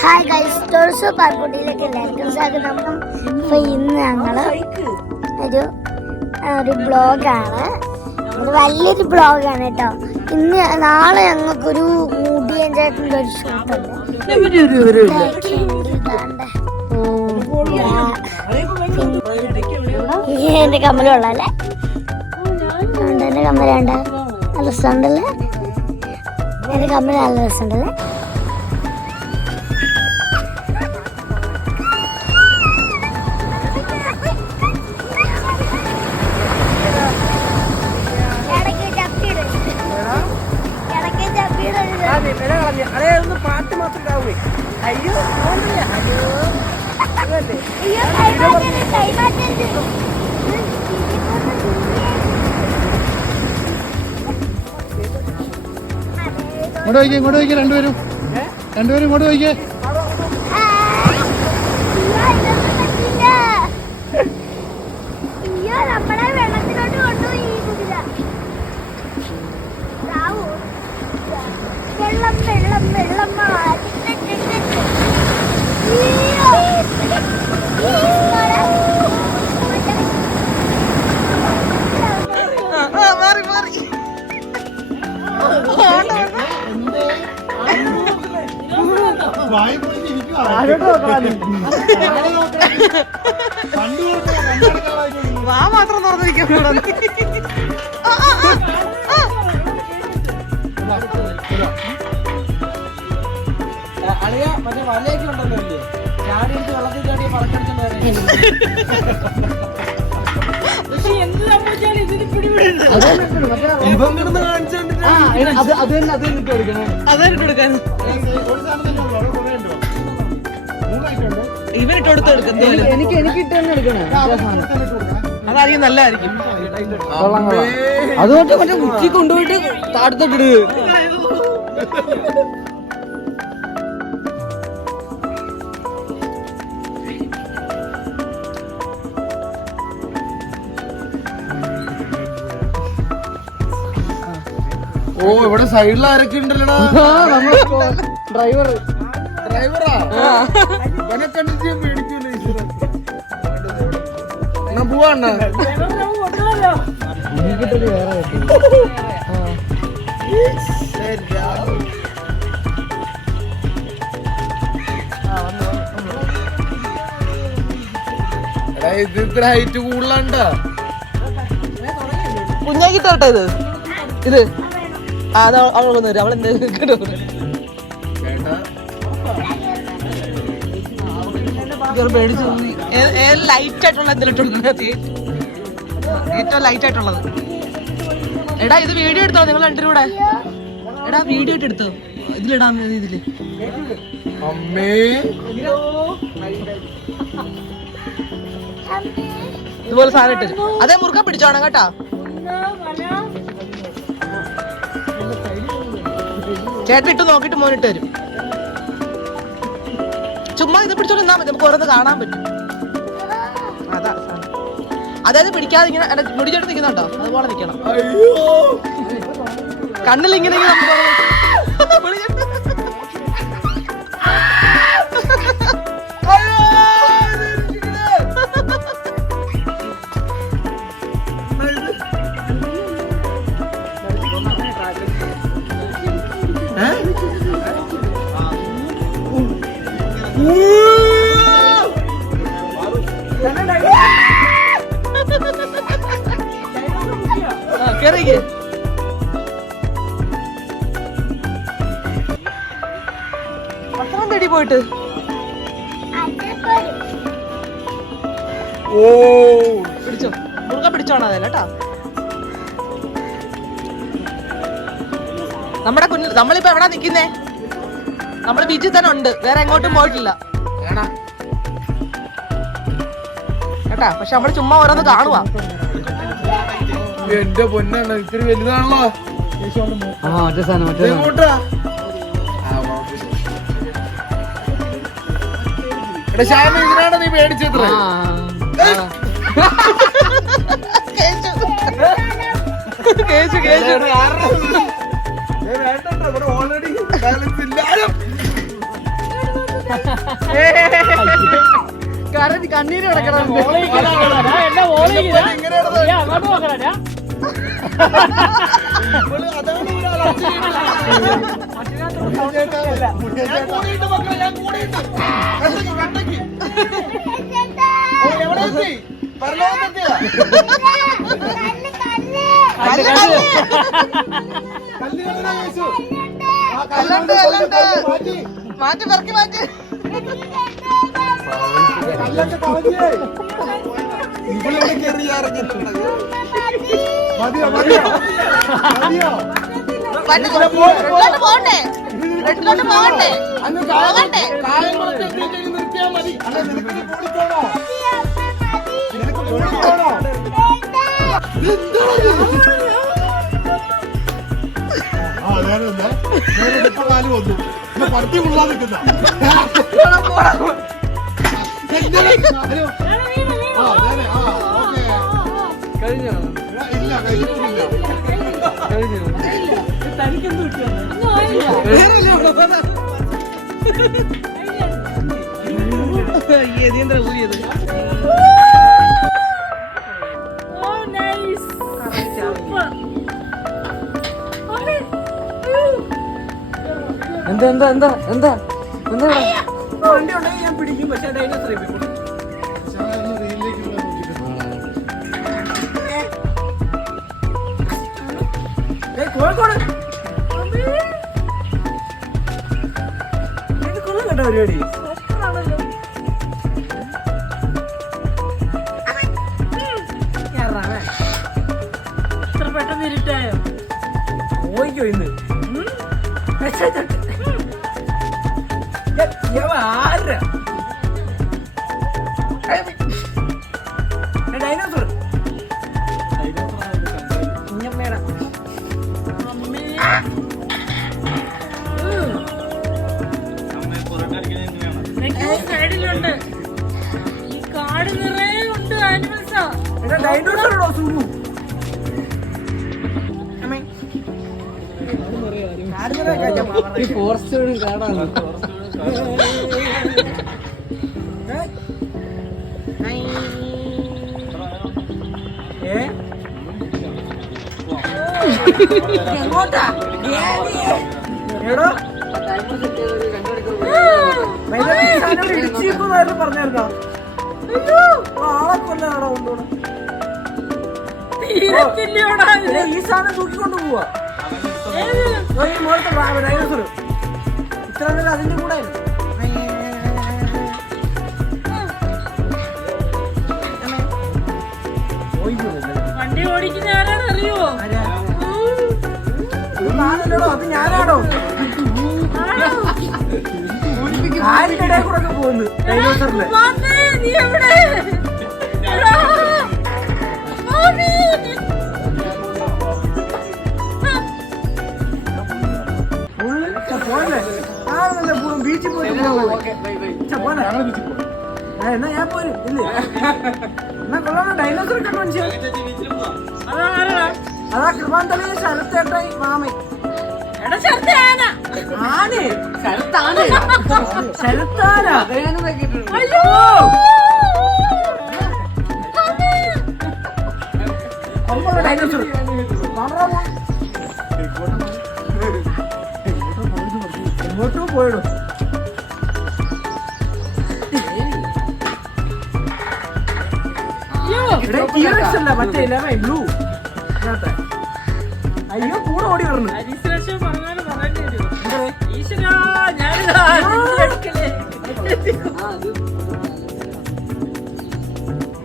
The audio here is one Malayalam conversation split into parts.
ഹായ് ഗൈസ് പാർക്കുട്ടിയിലേക്ക് എല്ലാവർക്കും സ്വാഗതം അപ്പൊ ഇന്ന് ഞങ്ങൾ ഒരു ഒരു ബ്ലോഗാണ് ഒരു വലിയൊരു ബ്ലോഗാണ് കേട്ടോ ഇന്ന് നാളെ ഞങ്ങൾക്കൊരു മുടിയൻ ചേട്ടന്റെ ഒരു ഷൂട്ടുണ്ട് എന്റെ കമ്മലുള്ളല്ലേ എന്റെ കമ്മലുണ്ട് നല്ല രസമുണ്ടല്ലേ? എന്റെ കമ്മൽ നല്ല രസമുണ്ടല്ലേ? അയ്യോ അയ്യോ. ഇങ്ങോട്ട് വയ്ക്കേ ഇങ്ങോട്ട് വയ്ക്കേ രണ്ടുപേരും. രണ്ടുപേരും ഇങ്ങോട്ട് വയ്ക്കേ. വാ മാത്രം തുറന്നിരിക്കും അളിയ മറ്റേ വലയൊക്കെ ഉണ്ടല്ലോ ചാടി എടുത്ത് വെള്ളത്തിൽ ചാടി പറക്കടിച്ചോണ്ട് ഇവൻ കിടന്ന് കാണിച്ചോണ്ട് അത് അത് തന്നെ അത് തന്നെ ഒരു സാധനം തന്നെ ഉള്ളൂ, അവിടെ കുറേ ഉണ്ടോ? മൂന്നായിട്ടുണ്ട്. ഇവനിട്ട് കൊടുത്ത് എടുക്കുന്നു എനിക്ക് എനിക്ക് ഇട്ട് തന്നെ എടുക്കണേ ഇട്ട് അതായിരിക്കും നല്ലതായിരിക്കും. അതുകൊണ്ട് മറ്റേ ഉച്ചി കൊണ്ടുപോയിട്ട് താഴത്തോട്ടിട്. ഓ ഇവിടെ സൈഡിൽ ആരൊക്കെ ഉണ്ടല്ലോടാ? ഡ്രൈവർ ഡ്രൈവറാ എന്നെ കണ്ടിട്ട് പേടിക്കൂല. എന്നാ. എടാ ഇത് ഇത്ര ഹൈറ്റ് കൂടുതലാണ്ടാ കുഞ്ഞാക്കി തരട്ടെ ഇത്? ഇത് അത് പേടിച്ചു ലൈറ്റ് ആയിട്ടുള്ള എന്തെങ്കിലും ഏറ്റവും ലൈറ്റ് ആയിട്ടുള്ളത്. എടാ ഇത് വീഡിയോ എടുത്തോ? നിങ്ങൾ രണ്ടിനും കൂടെ. എടാ വീഡിയോ ഇട്ട് എടുത്തോ? ഇതിലിടാൻ ഇതിൽ. അമ്മേ. ഇതുപോലെ സാധനം ഇട്ടു. അതേ മുറുക്ക പിടിച്ചോണം കേട്ടാ. ചേട്ടൻ ഇട്ട് നോക്കിട്ട് മോനിട്ട് തരും. ചുമ്മാ ഇത് പിടിച്ചോണ്ട് നിന്നാ മതി. നമുക്ക് ഓരോന്ന് കാണാൻ പറ്റും. അതാ. അതായത് പിടിക്കാതെ ഇങ്ങനെ മുടിച്ചോട്ട് നിൽക്കുന്നുണ്ടോ അതുപോലെ നിൽക്കണം കണ്ണിൽ ഇങ്ങനെ ഇങ്ങനെ നമുക്ക് കേറിക്ക്. അത്രയും പേടി പോയിട്ട് ഓ പിടിച്ചോ മുറുക പിടിച്ചോണം അതല്ല നമ്മുടെ കുഞ്ഞ് നമ്മളിപ്പോ എവിടാ നിക്കുന്നേ നമ്മൾ ബീച്ചിൽ തന്നെ ഉണ്ട്. വേറെ എങ്ങോട്ടും പോയിട്ടില്ല. കേട്ടാ പക്ഷെ നമ്മൾ ചുമ്മാ ഓരോന്ന് കാണുവാ. എന്റെ പൊന്നാണ് ഇത്തിരി വലുതാണല്ലോ. ആ മറ്റേ സാധനം മറ്റേ എടാ ശ്യാമ ഇതിനാണ് നീ പേടിച്ചത്ര വേണ്ട ഇവിടെ ഓൾറെഡി ബാലൻസ് ഇല്ലാരും കരഞ്ഞ് കണ്ണീര് കിടക്കണം. കല്ലുണ്ട് കല്ലുണ്ട്. മാറ്റി പെറുക്കി മാറ്റി. പോകണ്ടേ? റെഡിലോട്ട് പോകണ്ടേ? പോകണ്ടേ? കായംകുളത്ത് എത്തിയിട്ട് നിർത്തിയാ മതി. അല്ല നിനക്ക് കൂടിക്കോണോ നിനക്ക് കൂടിക്കോണോ ആ നേരെ. നേരെ ഇപ്പൊ കാൽ വന്നു. പട്ടി ഓക്കെ കഴിഞ്ഞോ ഇല്ല കഴിഞ്ഞിട്ടില്ല കഴിഞ്ഞു നീന്ത്ര ഊരിയത് എന്താ എന്താ എന്താ എന്താ എന്താ? വണ്ടി ഉണ്ടെങ്കിൽ ഞാൻ പിടിക്കും പക്ഷെ കോഴിക്കോട്. കൊള്ളാം കേട്ടോ പരിപാടി. ഇത്ര പെട്ടെന്ന് ഇരുട്ടായോ? ഓയിക്കോ ഇന്ന്. ഡൈനോസർ കുഞ്ഞമ്മേട. അമ്മേ. സൈഡിലുണ്ട് ഈ കാട് നിറയെ ഉണ്ട് ആനിമൽസാ. എടാ ഡൈനോസറോ സുഖു ഈ ഫോറസ്റ്റ് ഏ എങ്ങോട്ടാ എടോ ഇടിച്ചിരിക്കുന്നായിരുന്നു പറഞ്ഞായിരുന്നോ ആളെ. ഈ സാധനം തൂക്കിക്കൊണ്ട് പോവാ ഈ മോളത്തെ ഡൈനോസർ ഇത്ര അതിന്റെ കൂടെ വണ്ടി ഓടിക്കുന്ന ആരാണ് അറിയോ? ഞാനല്ലോ അത് ഞാനാണോ? ആരുടെ കൂടെ പോകുന്നു? ഡൈനോസറിന്റെ. നീ എവിടെ? ഡൈനോസർ മനുഷ്യ? അതാ കൃപാന്തലേ ശരത്തേട്ടായി മാമൻ. എടാ ചെറുത്തെ ആന. ആന് ശരത്താന ശരത്താന അയ്യോ. അമ്മ ഡൈനോസർ എങ്ങോട്ടോ പോയിടും. അയ്യോ. ടീറക്സ് അല്ല മറ്റേ ഇല്ലേ ബ്ലൂ അയ്യോ കൂടെ ഓടി വരണം ഹരിശ്രേഷ്ഠ പറഞ്ഞാലും പറയേണ്ടി വരുമോ? ഈശ്വരാ, ഞാനിതാ നിന്റെ അടുക്കൽ.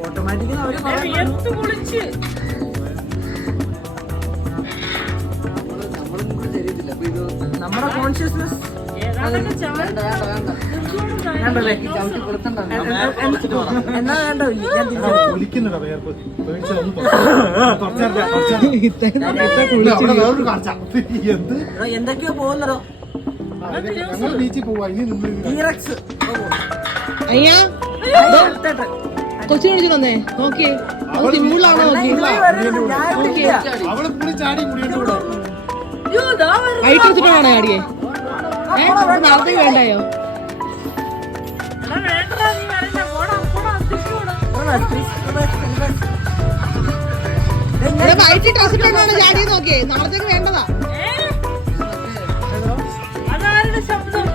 ഓട്ടോമാറ്റിക്കലി അവർ ഞാൻ പറയുന്നത് വിയർത്ത് കുളിച്ച്. നമ്മുടെ കോൺഷ്യസ്നെസ് എന്തൊക്കെയോ പോകുന്നതോ ബീച്ചിൽ പോവാ ഇനി അയ്യാ കൊച്ചിനെ വിളിച്ചു വന്നേ നോക്കി അത് സിമ്പിളാണോ നോക്കി ഏഹ് നാളത്തേക്ക് വേണ്ടായോ? വൈറ്റ് ഡ്രസ് ഇട്ടാണ് ജാതി നോക്കിയേ. നാളത്തേക്ക് വേണ്ടതാ. ശബ്ദം?